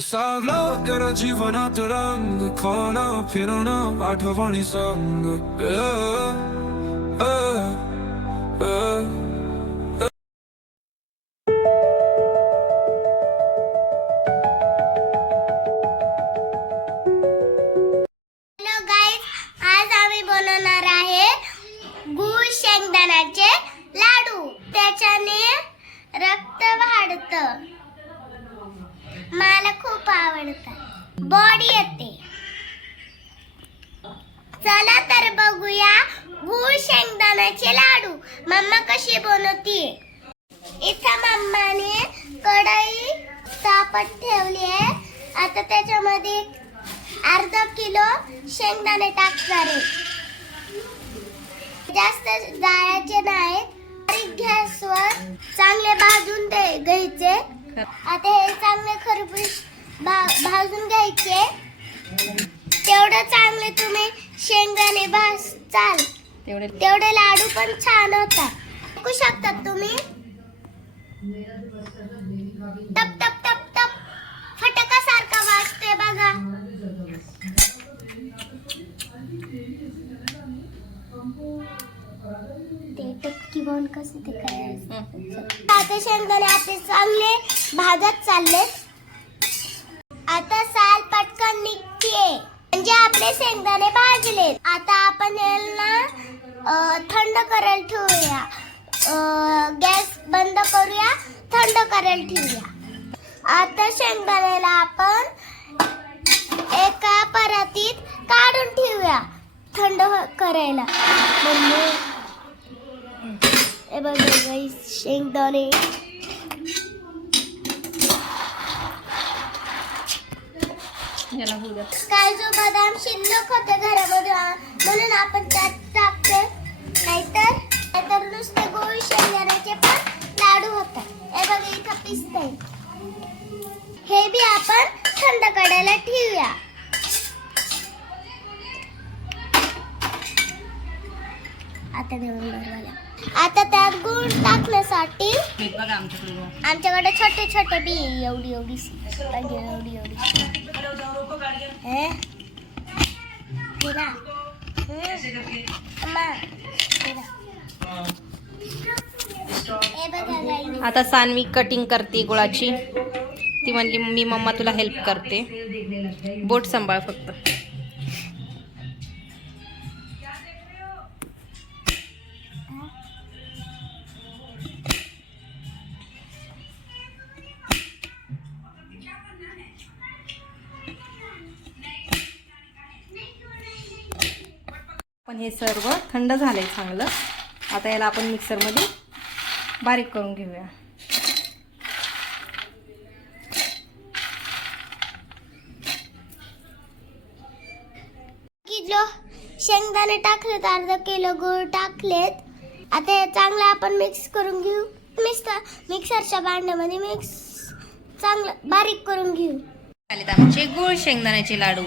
सावलं तेरा जीवनात रंग खाणं फिरणं आठवणी संग आज आम्ही बनवणार आहे गुळ शेंगदाण्याचे लाडू. त्याच्याने रक्त वाढतं. मला खूप आवडतात बॉडी येते. चला तर बघूया गुळ शेंगदाण्याचे लाडू. मम्मा कशी बनवते इथं मम्माने कढई तापत ठेवली आहे. आता त्याच्यामध्ये अर्धा किलो शेंगदाणे टाकणार आहे. जास्त जाळायचे नाहीत. बारीक गॅसवर चांगले भाजून दे घ्यायचे. आता हे चांगले भा- भाजून घ्यायचे. तेवढं चांगले तुम्ही शेंगदाणे भाज चाल तेवढे तेवढे लाडू पण छान होतात. ऐकू शकतात तुम्ही? टप टप बॉन कसं ते करायचं? आता शेंगदाणे आपले चांगले भाजत चालले. आता साल पटकन निघते म्हणजे आपले शेंगदाणे भाजले आता आपण अ, थंड करायला ठेवूया. गॅस बंद करूया थंड करायला ठेवूया. आता शेंगदाण्याला आपण एका परातीत काढून ठेवूया थंड करायला. Guys, शेंगदाणे द्या काजू बदाम शिल्लक होते घरामध्ये म्हणून आपण त्यात टाकते नाहीतर नाहीतर नुसते गोळी शेंगदाण्याचे पण लाडू होतात हे बघा इथं पिसतंय हे बी आपण थंड करायला ठेवूया आता देऊन. आता त्यात गुळ टाकण्यासाठी बघा आमच्याकडे छोटे छोटे बी एवढी एवढी एवढी एवढी हे? हं. हे. आता सानवी कटिंग करते गुळाची ती म्हणली मी मम्मा तुला हेल्प करते बोट सांभाळ फक्त पण हे सर्व थंड झालंय चांगलं. आता याला आपण मिक्सरमध्ये बारीक करून घेऊया. किलो शेंगदाणे टाकलेत अर्धा किलो गूळ टाकलेत. आता हे चांगलं आपण मिक्स करून घेऊ. मिक्सर मिक्सरच्या भांड्यामध्ये मिक्स चांगलं बारीक करून घेऊ. आलेत आमचे गुळ शेंगदाण्याचे लाडू.